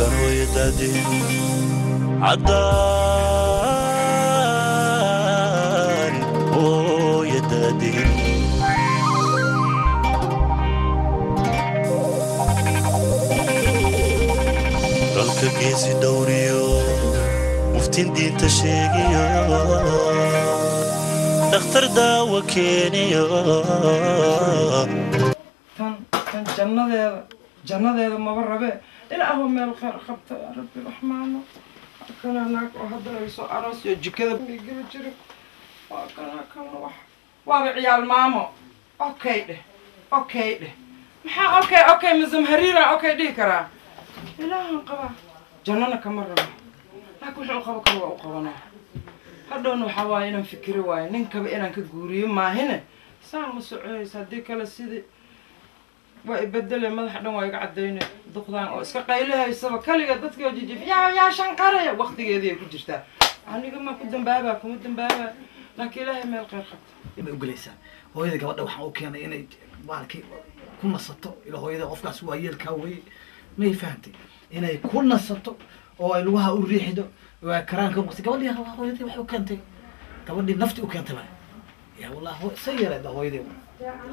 دروي دادين عدان هو يدادين رالك قيسي دوريو مفتين دين تشيقيو دختر داوة كينيو كان جنة هذا ما بربه إلا هو من الخير خبط ربي رحمانه كان هناك وهذا يسوع عرس يجي كذا بيجري جري كان وعيال ماما أوكي ده أوكي مزمهريرة أوكي دي كرا إلا هنقبا جنة كمرة لكن شو قبا كوا وقبنا هذا إنه حواي نفكر واي ننكب إنا كجوري ما هنا سام مسعود صديق على سيدي ويبدل مدح دم ويقعدين دقدان أو إسكا قيلها يسبب كلي قدتك وجدي يا شنقرة وقت جدي كجرتا أنا كم كدم بابا لكن لا ما الخير خط يبقى جلسان هو إذا قبض وحنا أوكي أنا إني بالك كنا سطو إلى هو إذا أفكار سوى الكوي ما يفهمتي إنه كنا سطو أو الوها الريح ده وكرانكم بس قبل لي هو إذا وحنا كنتي قبل لي نفتي وكنت معي يا والله هو سير هذا هو إذا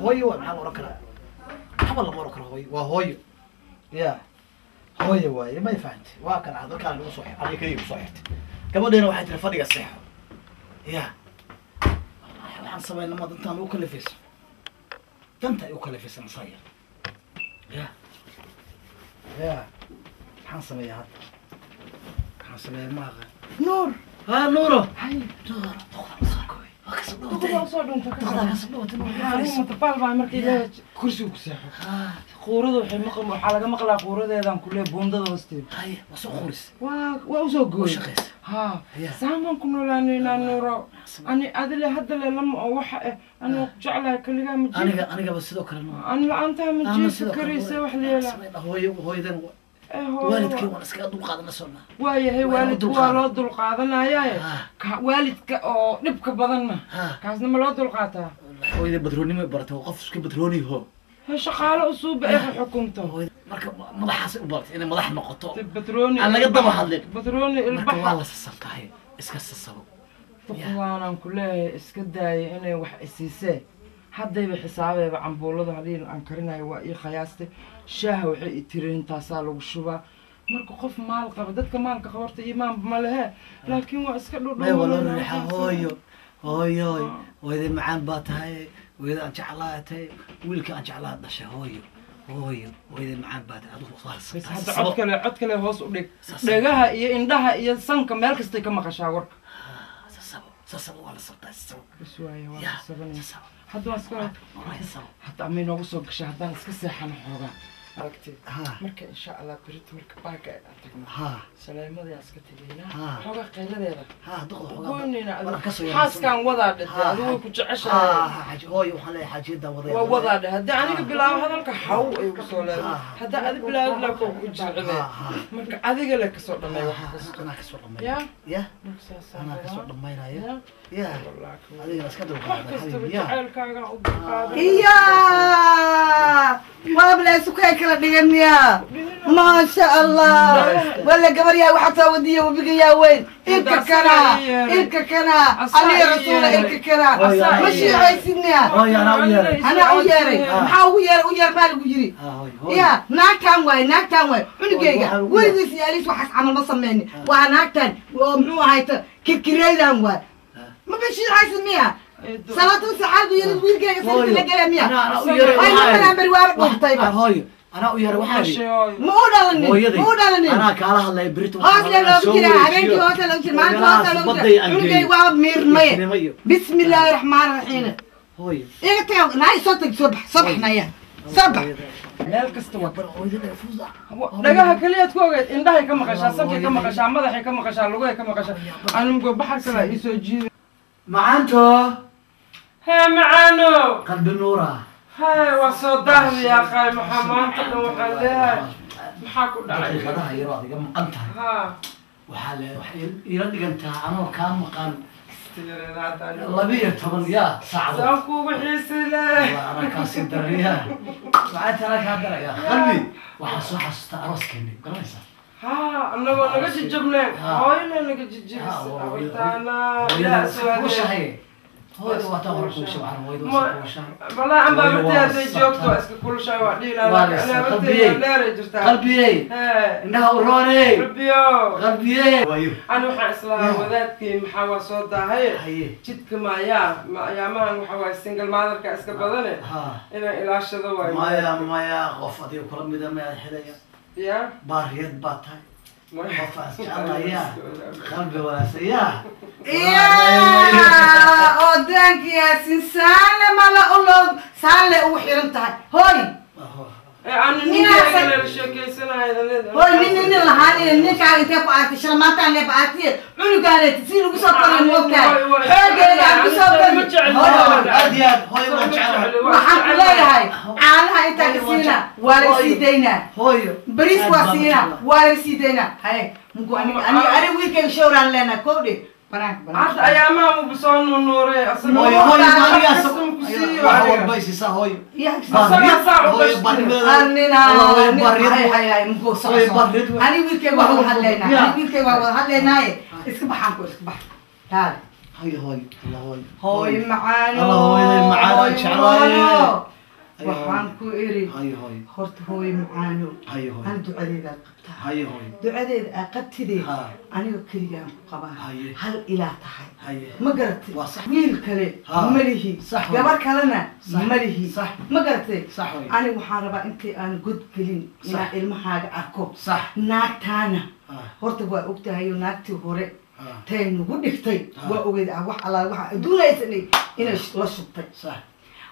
هو يوم حاول ركلا والله ما ركلا هو وهو يا هو يوم ما يفهمتي وكان هذا كان له صحيح عليك يوم صحيح قبل لي واحد الفريق الصحة يا waxaan sameynaa ma dantaan u kala fiis danta ay u kala fiisan sayir ya waxaan sameeyaa hadda waxaan sameeyaa maaqa nuur ha nuuro hay nuur كرسي وكساحة قورده وحي مقم وحلقة مقلع قورده إذا كله بومده وستين هاي وسو خورس وأوزو قوي وشقيس ها سامن كنا لاني نورا أنا أدري هذا اللي لما وح أنا جعلها كل يوم مجيء أنا قبل سيدو كرنا أنا أنت مجيء سكري سوى حليلة هو إذا والدك وانا اسكي ادو قادنا سونا واي هي والد waa dul qaadanayay waalidka oo dhibka badanna kaasna ma loo dul qaataa hooyada badroonimo barato qof iska badrooniyo shaqaale usub ay xukunto marka madaxaas u bartay inay madax noqoto badrooni aan laga daba hadlin badrooni ilbaxa waa la sasantahay iska sasabo waanan kuleeyahay iska daayay inay wax isiisee haddayba xisaabeeba cambuulada hadii aan karinayo waa ii qiyaastay shaaha waxay i tireen taasaa lagu shubaa marka qof maal qaba dadka maalka qabarta iimaan ma lehe laakiin waa iska hooyo hooyada macaan baa tahay hooyada aan jeclaatay wiilka aan jeclaa dhashay hooyada macaan baa tahay adigu hadda cod kale hoos u dhig dhegaha iyo indhaha iyo sanka meel kastay ka maqashaa warka sasabo waa la sabtaa bas waaye waa sabanaysa hadda waa iska hadda ama inoogu soo gashay haddaan iska seexano xoogaa aragtid marka insha allah berito marka baaka ay tagno salaamada yaa iska tagaynaa xoogaa qayladeeda goynina xaaskaan wadaa dhintay adigu way ku jeceshahay hooyo waxaan leeyahay xaajiyada waa wadaa dheh haddii aniga bilaabo hadalka xaw ay ugu soo leedahay haddii adiga bilaabo laabka ugu jecebee marka adiga le kasoo dhamay wax kasta anaa kasoo dhamay ya anaa kasoo dhamaynaya ya adiga iska dulqaada يا ما بلا سكاي كلا دغن يا ما شاء الله ولا قبر يا وحتى وديه وبقي يا وين إلك كنا علي رسول إلك كنا مشي عايزني أنا أويري أوير مالك وجري يا ناكتان وين عنقيقة وين سياليس وحس عمل مصممني وأناكتان ومنو هايت كيريدان وين ما بشي عايزني صلاة وسعاد ويرد ويلقى يصير لك كلامي أنا بروارك وحطيبة أنا ويا وحدي مو دالني أنا كاره الله يبرتو أصلا لو كده عبيتي أصلا لو كده ما أنت واب مير بسم الله الرحمن الرحيم هوي إيه تيجي ناي صوتك صبح نايا صبح meel kasta waa dhagaha kaliya ku ogeed indhahay ka maqashaa sabkay ka maqashaa madaxay ka maqashaa lugahay ka maqashaa anumgo baxar kala ii soo jiiday macaanto hee macaano qalbi nuura hee waa soo daahdi yaa qaay maxaa maanta dhan waxaan leeyahay maxaa ku dhacay madaha yaro adiga maqan tahay waxaa waxay ila dhigantaa anoo kaa maqan 12 يا ساعة سأكون بحسله أنا كاسين دريها معناتها أنا كهذا يا قلبي وحصو حصت أراسك إني قريسة annagoo naga jijabneen hooyana naga jijibis abitaana ila su'aale هويدا واتا هور كوشة وعن هويدا وسكوشة والله أنا ببتدي جوكتو أسك كل شيء وعدينا أنا ببتدي نار جرتها قلبي إنها وروني قلبي أنا وحاسلا وذاتك محاوى صودا هي جدك يا ما محاوى السنجل ماذر كأسك بدني إنا إلى الشذوة ما يا غفدي وكلام مدام يا حليا يا باريد باتاي غفاس الله يا قلبي واسيا ودانك يا سنسان ما لا أقول سالة وحيرتها هاي أنا نيجي الشكل سنة هذا هاي من الهاني النك على تبقى عتشر ما تعلم بعتيه منو قالت تصير قصة الموتى حاجة يا قصة أدياب هاي مرجع وحق لا هاي عنها أنت كسينا ولا سيدينا هاي بريس وسينا ولا سيدينا هاي ممكن أنا ويكند شوران لنا كودي عاد أيامها مو بصون ونوري أصلا هاي ماريا سكون كسي وهو بيسي سهوي يا هاي بريد هاي ممكن صح أنا ويكند وهو هلنا أنا ويكند وهو هلنا اسكب حنكو اسكب تعال هاي الله هاي معانا الله معانا شعراي waxaan ku iri هاي horta hooy macaano هاي aan ducadeeda qabtaa هاي ducadeeda aa qabtidee aniga keligaan ku qabaa hal ilaa tahay ma garatay wiil kale ma lihi gabar kalena ma lihi ma garatay aniga waxaan rabaa intii aan god gelin inaan ilmahaaga arko naagtaana horta waa ogtahay naagtii hore tay nagu dhigtay waa ogeed wax allaale waxa adduunaysanay inay la shubtay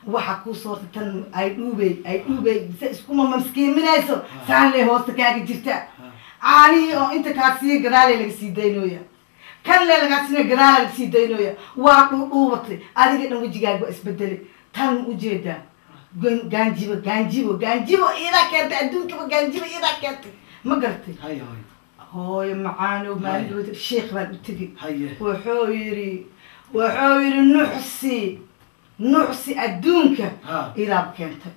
waxa ku soo tan ay dhuubay iskuma maskiiminayso saan le hoosta kaaga jirta aani oo inta ka sii gadaal laga sii daynooya kan le laga sii gadaal laga sii daynooya waa dhuubatay adiga dhan wajigaaga isbedelay tan u jeeda gaanjibo ila keenta adduunka gaanjibo ila keenta ma gartay hooy macaano maalin sheekh baan u tagi wuxuu yiri nuxsi adduunka ilaab keentay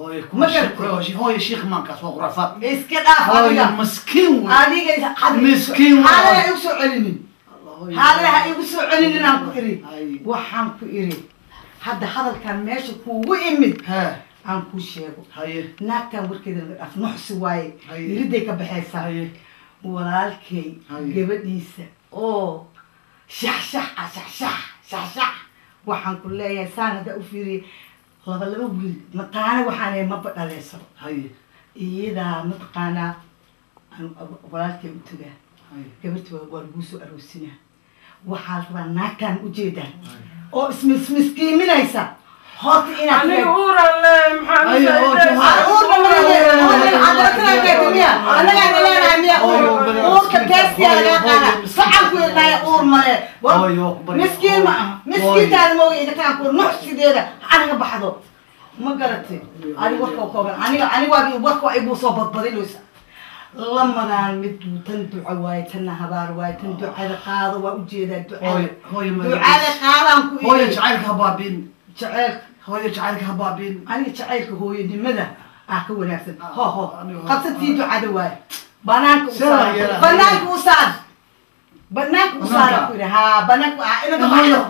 هاي شيخ مانكاس وغرفات اسكت هاي مسكين adiga مسكين hada igu soo celinin hada igu soo celinin aan ku iri waxaan ku iri hadda hadalkan meesha kuugu imid aan ku sheego naagtan warkeeda laga dhaf nuxsi waaye iriday ka baxaysaa walaalkay gabadhiisa oo shax waxaan ku leeyahay saan hadda u fiiriye laba wiil mataana waxaan ma badhaleyso iyadaa mataqaanaa walaalkay u tagaa gabarti waa lagu soo aroosinaa waxaa la rabaa naagtaan ujeedaa oo ismiskiiminaysa horta inaad aniga uuran le مسكين taada mooga iga tagaan ku nuxsideeda aniga baxdo ma garatay aniga warka kooban aniga warka igu soo badbadinaysa lamadaan mid tan duco waaye tanna habaar waaye tan ducada qaado waa ujeedaa ducada qaadaan ku hooyo jacaylka habaabin jacaylka jacaylka habaabin aniga jacaylka hooyanimada ka wanaagsan ho qabsatii ducada waaye banaanka u saar بناك وصار كده ها بناك أنا كمان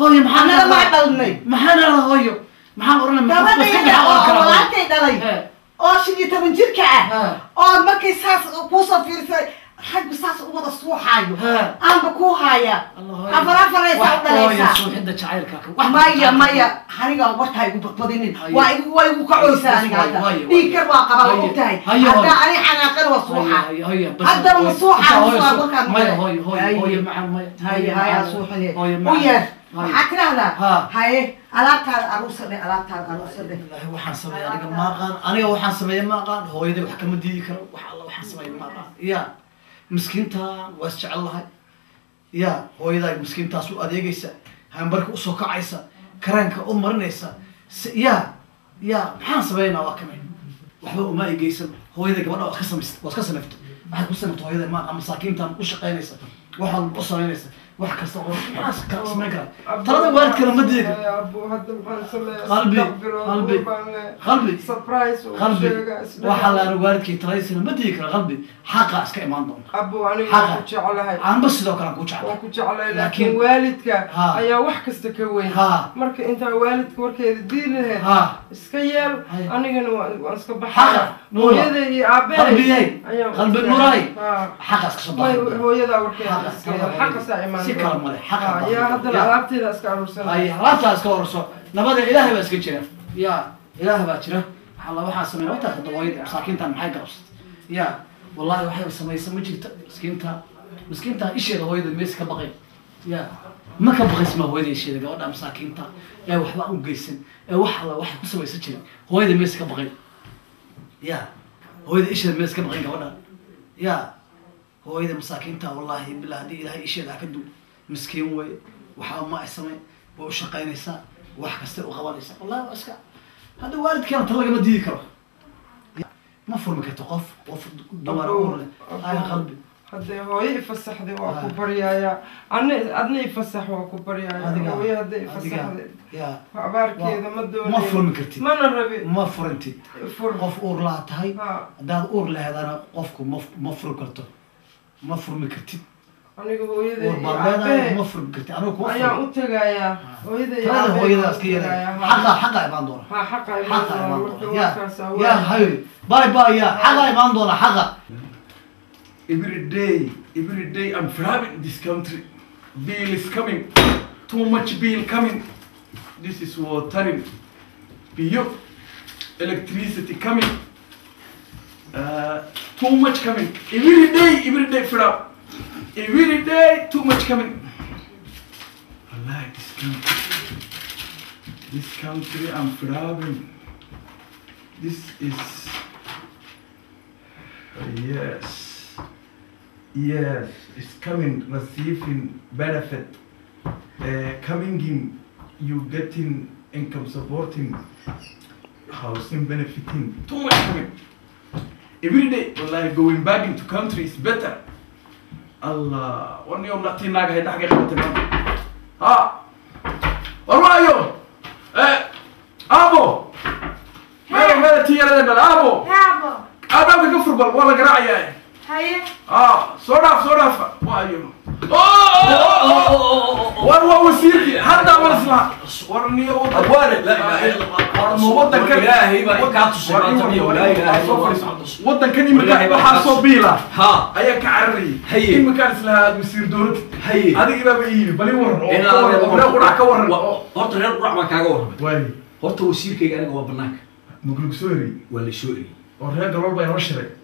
هوي محمد أنا ما دلني محمد هوي محمد أنا كمان يا والله تدلي أو شيء تبين جركة أو ما كيساس قوسة في حق قصاص أول الصوح هايو أنا بكو هايا أفرا يساعد ليسا حدة شعير كاكو مايا حنيقا وقت هاي بطبطينين وايقو كعوسا هذا ديكر واقبا وقتهاي حتى أنا حناقر وصوحا حتى الصوحا هاي هاي صوحني ويا حكنا هذا هاي ألاتها الأروسة waxaan sameeyay aniga waxaan sameeyay ma aqaan hooyadii wax kama diidi karo wax alla waxaan sameeyay ma aqaan ya miskiinta waa jecel lahay ya hooyadaa miskiintaas u adeegaysa hambarka u soo kacaysa karaanka u marinaysa ya maxaan sameeynaa waa kamay waxba uma eegaysan hooyada gabadha waad ka samaysta waxaad ku samaysta hooyada ma aqaan masaakiintan u shaqaynaysa waxaad u samaynaysa wax kasta oo maas ka samayn kara talada waalidkana ma diiga qalbi surprise qalbi waxa la waalidkii talaysana ma diiga kara qalbi xaqa iska imaan doona abu aniga ku jecelahay aan bas sidoo kale ku jecelahay waan ku jecelahay laakiin waalidka ayaa wax kasta ka weyn marka inta waalidka warkeeda diin lahayd iska yeel anigana waan iska baxaa hooyada iyo aabahay qalbi nuray xaqa iska soo baxay hooyada warkeeda iska yeel xaqa saa imaan si kala male xaqa yaa hadda alaabteeda iska arursan ay alaabta iska warso nabada ilaahay baa iska jira ya ilaahay baa jira alla waxa sameeyay wata dadweyne masaakiinta maxay galabsatay ya wallahi waxay sameeyay ma jirto miskiinta isheeda hooyada mees ka baqay ya ma ka baqaysma hooyada isheeda gabadha masaakiinta ee waxba u geysan ee wax ku sameeyay jiray hooyada mees ka baqay ya hooyada isheeda mees ka baqay gabadha ya hooyada masaakiinta wallahi billahi ilaahay isheeda ka duu miskiin way waxa ma ay sameey oo shaqaynaysa wax kasta oo qabanaysa wallahi iska hada waalidkana talaga ma diidi karo ما فرمك تقف دمر أمور هاي قلبي هذا هو يفسح ذي وكبريا يا أنا يفسح وكبريا يا هو هذا يفسح يا عبارك إذا ما دون ما فرمك تي ما نربي ما فرنتي قف أور لا تهاي داد أور له هذا قفكم ما فرمكرته ما فرمكرتي أنا هو يذا ما فرمكرتي أنا كوف أنا أتجايا هو يذا هذا هو يذا أسكير حقا يبان دورة حقا يبان دورة يا هاي باي باي يا حقا يبان دورة حقا Every day I'm thriving in this country. Bill is coming. Too much bill coming. This is watering. Bill, electricity coming. Too much coming. Every day frab. Every day too much coming. I like this country. This country I'm thriving. This is Yes, it's coming, receiving benefit, coming in, you getting income supporting, housing benefiting, too much coming. Every day, like going back into country is better. Allah, one yom natin naga hay naga khawatir man. Ha, warayo, abo, mera tiyara na abo, abo ka kufur bal wala garaya. هيا صرف وايو والله وسيرتي حتى ورسمها ورني أبوان لا إله إلا الله ودن كان إلهي ما يكاتو سمعتني ولا إله إلا الله ودن كان يمكن وحاسو بيلا ها أيا كعري هي إن مكان سلها مسير دورت هي هذه كذا بيجي بلي ورن أنا قرع كورن هرت غير قرع ما كاجور وين هرت وسيرك أنا جوا بناك مقلوب سوري ولا شوري ورنا قرر بين رشري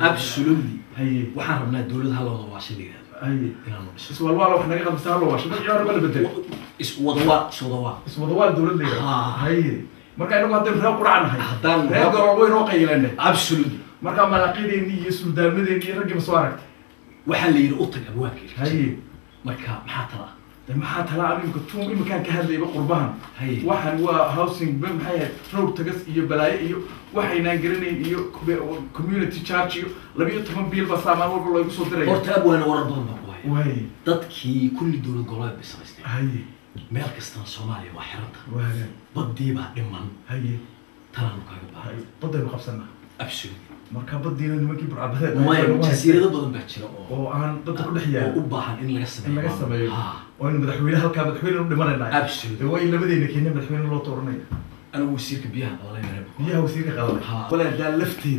absolutely هي waxaan rabnaa dawladda hal wada waashiliga هي inaan noo iswal wala wax naga qabsaan loo waasho dadka yar bal bedel iswada wala dawladda هي marka inagu hadda reer quraan haddaan reer garoobo inoo qaylanay absolutely marka malaaqideeni iyo suldaamadeeni iyo ragga soo aragtay waxaa la yiri u tag abwaanka هي marka maxaa tala maxaa tala anigu tuun imkaan ka hadlayba qurbahan waxaan waa housing maxay road tagas iyo balaayo iyo waxaynaan garanayn iyo community charge iyo 12 biil ba saamaan walba loogu soo diray horta abwaana warar badan baa ku haya way dadkii kulli dawlad goboleed bay samaystay hay meel kastana Soomaaliya waa xiranta waaga badii baa dhiman hay talaan kaaga baahay badaynu qabsanaa absolutely marka badiina nimankii burcadada ma jasiirado badan baa jira oo aan dadka ku dhex yaal oo u baahan in laga sameeyo oo in madaxweynaha halka madaxweynaha u dhimanayna absolutely way labadeena keenay madaxweynaha loo tooranay أنا وسيرك بيها والله يا رب بيها وسيرك قال ولا ده لفتي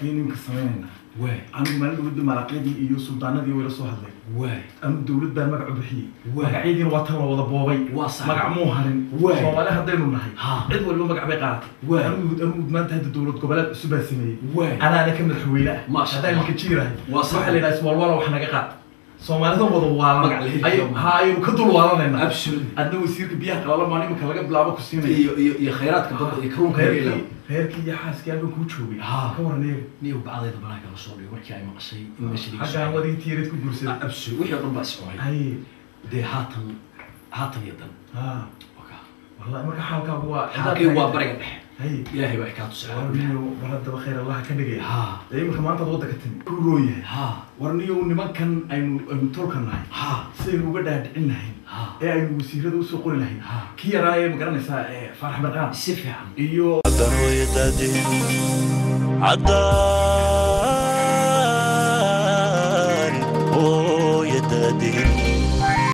فين يمكن سمعنا واي أنا ما نقول بدي مراقدي إيو سلطانة دي ولا صو هذا واي أنا الدولة ده مقع بحي مقعيدين وطن ولا بوبي مقع موهرن واي ولا هدينو نهي عد ولا مقع بقات واي أنا ما أنت هاد الدولة قبلات سباسمي واي أنا كمل حويلة ما شاء الله هذا الكتير واصح اللي ناس والله وإحنا قاعد Soomaalida wada waalan ayuu ka dul waalanayna absolutely adna wasiirka biyaha qalala maani ma kalaga bilaabo ku siinay iyo khayraadka badda iyo kalluunka reerkii iyo xaaskii aad ku joogay ka waranay niyo bacdayda banaanka la soo dhigay markii ay maqashay in meesha dhigo xagaan wadii tiirid ku guursaday absolutely wixii dhan baa socday hay de haatan yadan wallahi marka xaalkaagu waa xaalkii waa bariga dhexe هاي ilaahay baa kaa tusay warniyo barada bakhair allah ka dhigay ha imika maanta waddanka timi ku rooyahay ha warniyo nimankan aynu tolkanahay ha sidaynu uga dhaadhicinahay ha ee aynu wasiirada usoo qori lahayn ha kii yaraayee ma garanaysaa faarax marqaan si fiican iyo عدن ويدادين عدن ويدادين